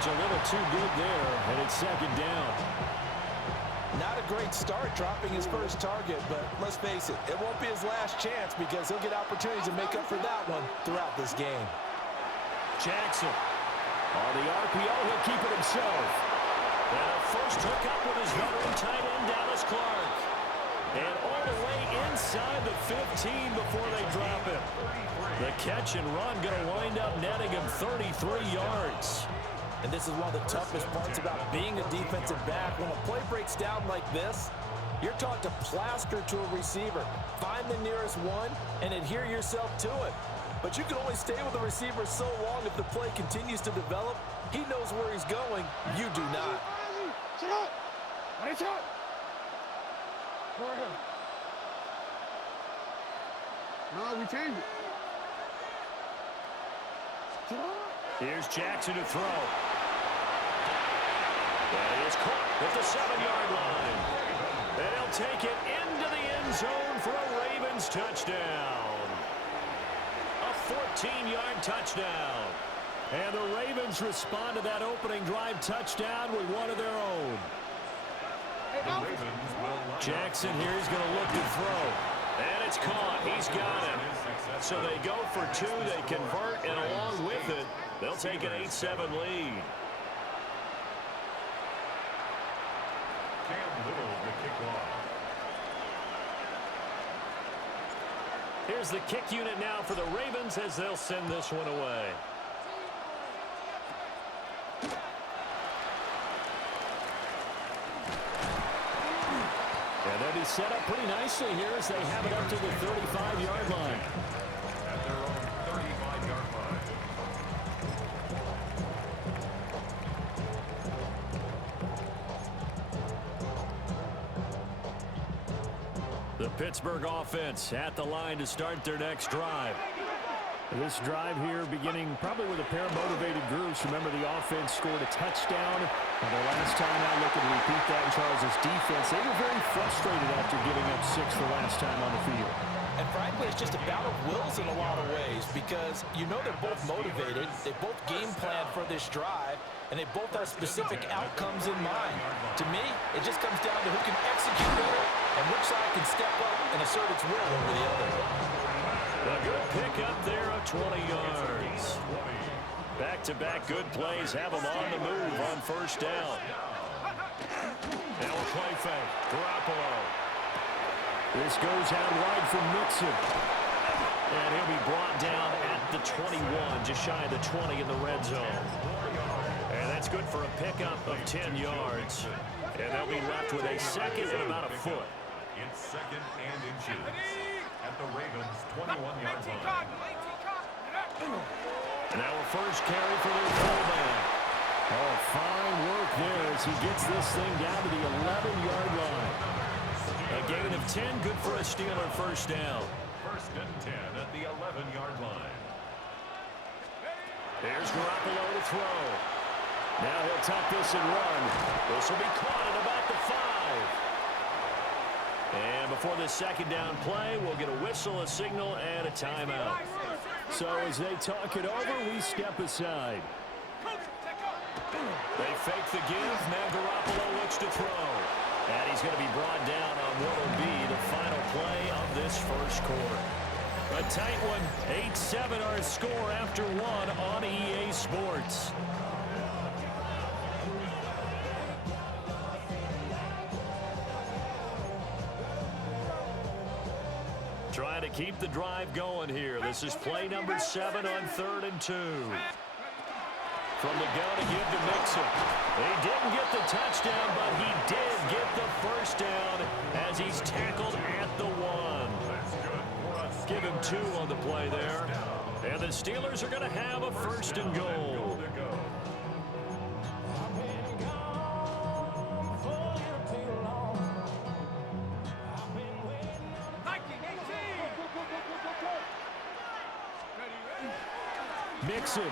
coverage a little too good there, and it's second down. Not a great start dropping his first target, but let's face it, it won't be his last chance because he'll get opportunities to make up for that one throughout this game. Jackson. On the RPO, he'll keep it himself. And a first hookup with his veteran tight end, Dallas Clark. And all the way inside the 15 before they drop him. The catch and run going to wind up netting him 33 yards. And this is one of the toughest parts about being a defensive back. When a play breaks down like this, you're taught to plaster to a receiver, find the nearest one, and adhere yourself to it. But you can only stay with the receiver so long if the play continues to develop. He knows where he's going. You do not. No, we changed it. Here's Jackson to throw. And he is caught at the 7-yard line. And he'll take it into the end zone for a Ravens touchdown. A 14-yard touchdown. And the Ravens respond to that opening drive touchdown with one of their own. Jackson here is going to look to throw. And it's caught. He's got him. So they go for two. They convert, and along with it, they'll take an 8-7 lead. Here's the kick unit now for the Ravens as they'll send this one away. And they'll be set up pretty nicely here as they have it up to the 35-yard line. At their own 35-yard line. The Pittsburgh offense at the line to start their next drive. This drive here beginning probably with a pair of motivated groups. Remember, the offense scored a touchdown. And the last time out, looking to repeat that in Charles' defense. They were very frustrated after giving up 6 the last time on the field. And frankly, it's just a battle of wills in a lot of ways because you know they're both motivated. They both game plan for this drive, and they both have specific outcomes in mind. To me, it just comes down to who can execute better and which side can step up and assert its will over the other. A good pickup there of 20 yards. Back-to-back good plays have them on the move on first down. Now a play fake. Garoppolo. This goes out wide for Mixon. And he'll be brought down at the 21, just shy of the 20 in the red zone. And that's good for a pickup of 10 yards. And they'll be left with a second and about a foot. It's second and inches. At the Ravens' 21-yard line. Now a first carry for their fullback. Oh, fine work there as he gets this thing down to the 11-yard line. A gain of 10, good for a Steeler first down. First and 10 at the 11-yard line. Here's Garoppolo to throw. Now he'll tuck this and run. This will be caught at about the 5. And before this second down play, we'll get a whistle, a signal, and a timeout. So as they talk it over, we step aside. They fake the give. Now Garoppolo looks to throw. And he's going to be brought down on what will be the final play of this first quarter. A tight one. 8-7 our score after one on EA Sports. Trying to keep the drive going here. This is play number 7 on 3rd and 2. From the go to give to Mixon. He didn't get the touchdown, but he did get the first down as he's tackled at the 1. Give him 2 on the play there. And the Steelers are going to have a first and goal. Mixon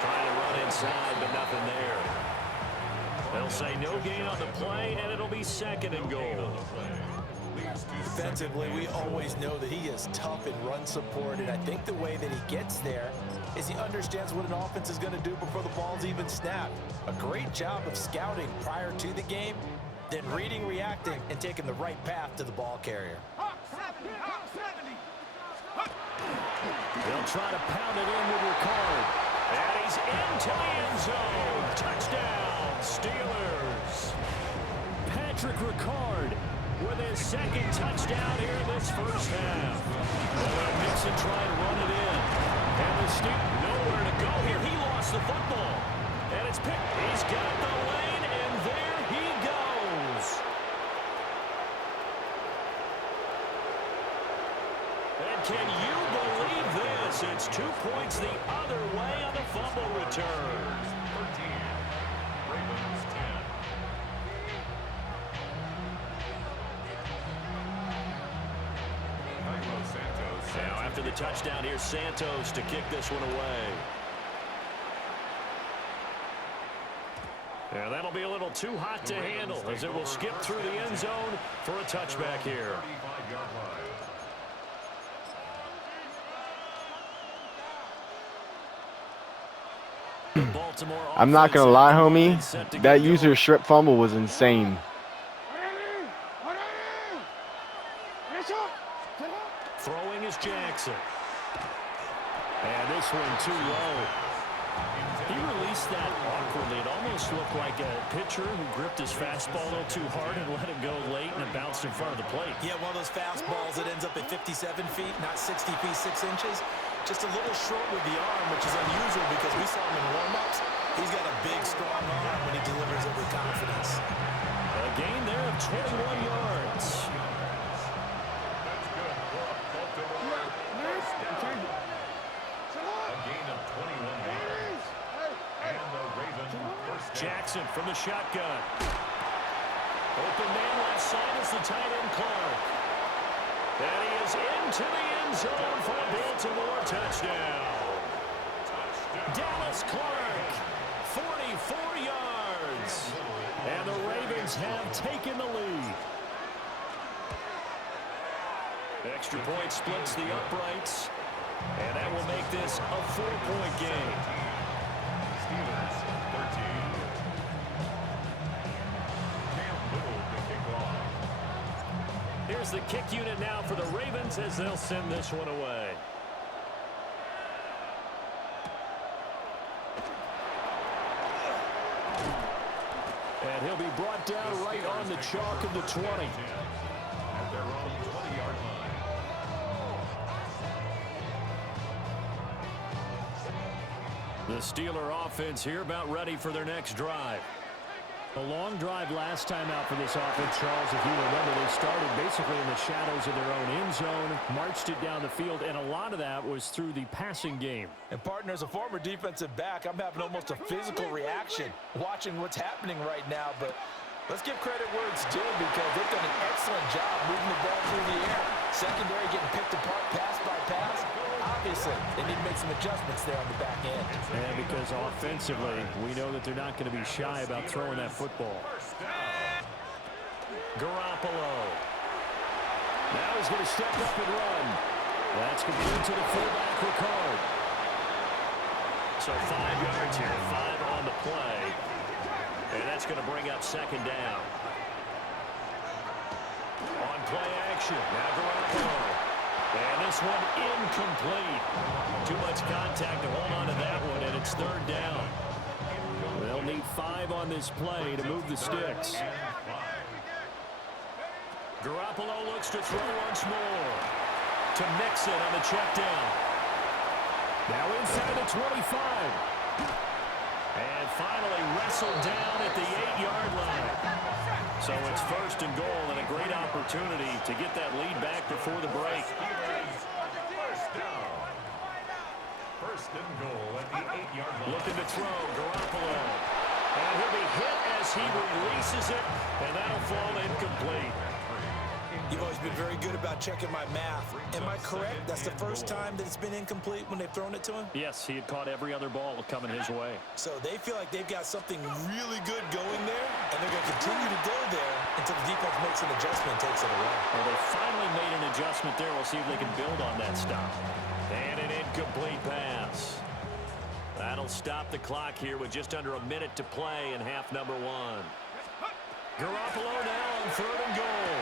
trying to run inside, but nothing there. They'll say no gain on the play, and it'll be second and goal. Defensively, we always know that he is tough in run support, and I think the way that he gets there is he understands what an offense is going to do before the ball's even snapped. A great job of scouting prior to the game, then reading, reacting, and taking the right path to the ball carrier. They'll try to pound it in with Ricard. And he's into the end zone. Touchdown, Steelers. Patrick Ricard with his second touchdown here in this first half. Well, Nixon trying to run it in. And the Steelers nowhere to go here. He lost the football. And it's picked. He's got the lane, and there he goes. And can you believe this? It's 2 points the other way on the fumble return. 13. Ravens 10. Now after the touchdown, here's Santos to kick this one away. And that'll be a little too hot to handle as it will skip through the end zone for a touchback here. I'm not going to lie, homie. That user strip fumble was insane. Throwing is Jackson. And this one too low. He released that awkwardly. It almost looked like a pitcher who gripped his fastball a little too hard and let it go late, and it bounced in front of the plate. Yeah, one of those fastballs that ends up at 57 feet, not 60 feet, 6 inches. Just a little short with the arm, which is unusual because we saw him in warm-ups. He's got a big, strong arm when he delivers it with confidence. A gain there of 21 yards. Jackson from the shotgun. Open man left side is the tight end Clark. And he is into the end zone for a Baltimore touchdown. Dallas Clark, 44 yards. And the Ravens have taken the lead. Extra point splits the uprights. And that will make this a 4-point game. Steelers 13. Here's the kick unit now for the Ravens as they'll send this one away. And he'll be brought down right on the chalk of the 20. At their own 20-yard line. The Steeler offense here about ready for their next drive. A long drive last time out for this offense, Charles. If you remember, they started basically in the shadows of their own end zone, marched it down the field, and a lot of that was through the passing game. And partner, as a former defensive back, I'm having almost a physical reaction watching what's happening right now. But let's give credit where it's due because they've done an excellent job moving the ball through the air. Secondary getting picked apart pass by pass. Obviously, they need to make some adjustments there on the back end. And because offensively, we know that they're not going to be shy about throwing that football. Garoppolo. Now he's going to step up and run. That's complete to the fullback, Ricard. So 5 yards here, 5 on the play. And that's going to bring up second down. On play action, now Garoppolo. And this one incomplete. Too much contact to hold on to that one, and it's third down. They'll need 5 on this play to move the sticks. Garoppolo looks to throw once more. To Mixon on the check down. Now inside the 25. And finally wrestled down at the 8-yard line. So it's first and goal and a great opportunity to get that lead back before the break. First and goal at the 8-yard line. Looking to throw, Garoppolo. And he'll be hit as he releases it, and that'll fall incomplete. You've always been very good about checking my math. Am I correct? That's the first time that it's been incomplete when they've thrown it to him? Yes, he had caught every other ball coming his way. So they feel like they've got something really good going there, and they're going to continue to go there until the defense makes an adjustment and takes it away. Well, they finally made an adjustment there. We'll see if they can build on that stop. And an incomplete pass. That'll stop the clock here with just under a minute to play in half number one. Garoppolo now on 3rd and goal.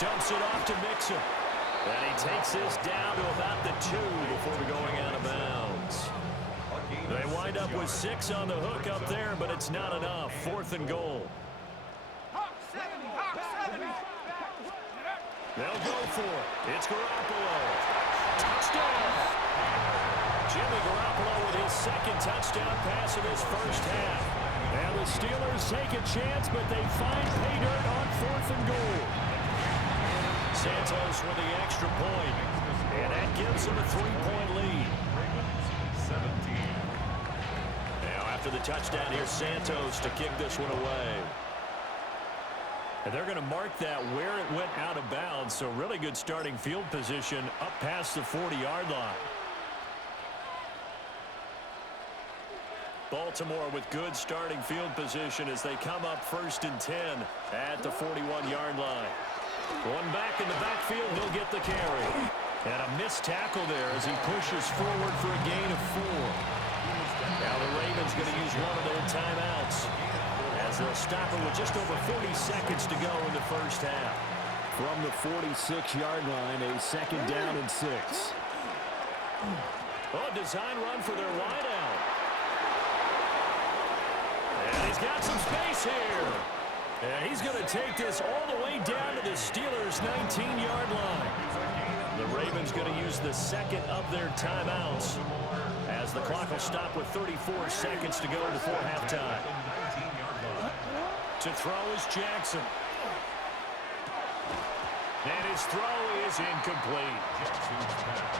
Dumps it off to Mixon. And he takes this down to about the 2 before going out of bounds. They wind up with 6 on the hook up there, but it's not enough. 4th and goal. They'll go for it. It's Garoppolo. Touchdown. Jimmy Garoppolo with his 2nd touchdown pass of his first half. And the Steelers take a chance, but they find pay dirt on 4th and goal. Santos with the extra point, and that gives them a 3-point lead. Now after the touchdown, here's Santos to kick this one away. And they're going to mark that where it went out of bounds, so really good starting field position up past the 40-yard line. Baltimore with good starting field position as they come up 1st and 10 at the 41-yard line. One back in the backfield, he'll get the carry. And a missed tackle there as he pushes forward for a gain of 4. Now the Ravens going to use one of their timeouts as they'll stop him with just over 40 seconds to go in the first half. From the 46-yard line, a 2nd down and 6. Oh, design run for their wideout. And he's got some space here. And he's going to take this all the way down to the Steelers' 19-yard line. The Ravens going to use the 2nd of their timeouts as the clock will stop with 34 seconds to go before halftime. To throw is Jackson. And his throw is incomplete.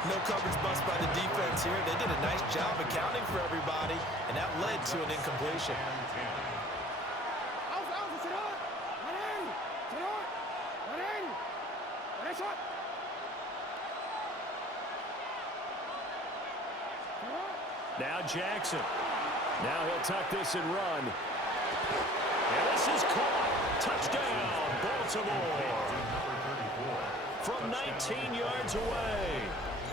No coverage bust by the defense here. They did a nice job accounting for everybody, and that led to an incompletion. Now Jackson. Now he'll tuck this and run. And this is caught. Touchdown, Baltimore. From 19 yards away.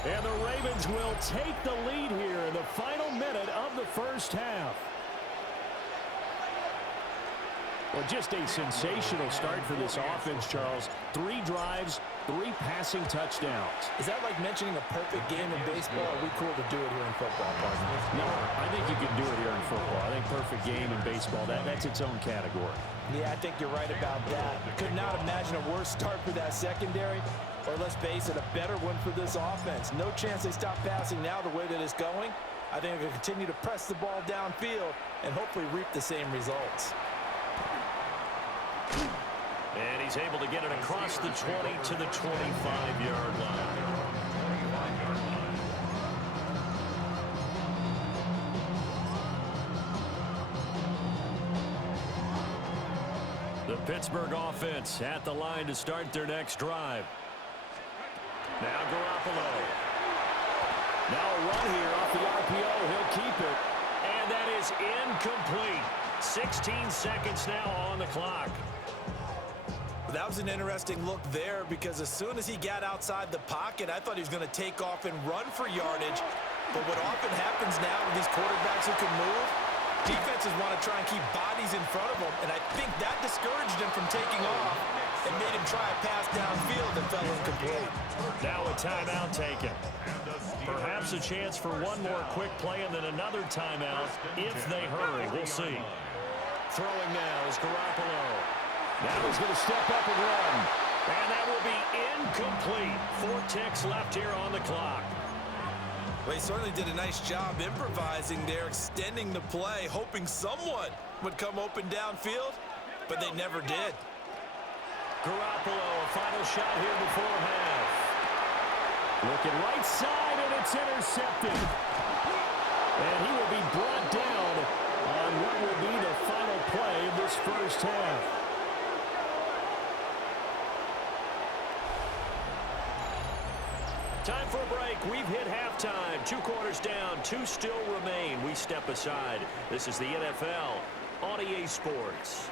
And the Ravens will take the lead here in the final minute of the first half. Well, just a sensational start for this offense, Charles. 3 drives, 3 passing touchdowns. Is that like mentioning a perfect game in baseball? Or are we cool to do it here in football, partner? No, I think you can do it here in football. I think perfect game in baseball, that's its own category. Yeah, I think you're right about that. Could not imagine a worse start for that secondary, or let's face it, a better one for this offense. No chance they stop passing now the way that it's going. I think they're going to continue to press the ball downfield and hopefully reap the same results. And he's able to get it across the 20 to the 25-yard line. The Pittsburgh offense at the line to start their next drive. Now Garoppolo. Now a run here off the RPO. He'll keep it. And that is incomplete. 16 seconds now on the clock. That was an interesting look there because as soon as he got outside the pocket, I thought he was going to take off and run for yardage. But what often happens now with these quarterbacks who can move, defenses want to try and keep bodies in front of them, and I think that discouraged him from taking off and made him try a pass downfield that fell incomplete. Now a timeout taken. Perhaps a chance for one more quick play and then another timeout if they hurry. We'll see. Throwing now is Garoppolo. Now he's going to step up and run. And that will be incomplete. 4 ticks left here on the clock. Well, he certainly did a nice job improvising there, extending the play, hoping someone would come open downfield, but they never did. Garoppolo, a final shot here before half. Looking right side, and it's intercepted. And he will be brought down on what will be the final play of this first half. Time for a break. We've hit halftime. 2 quarters down. 2 still remain. We step aside. This is the NFL on EA Sports.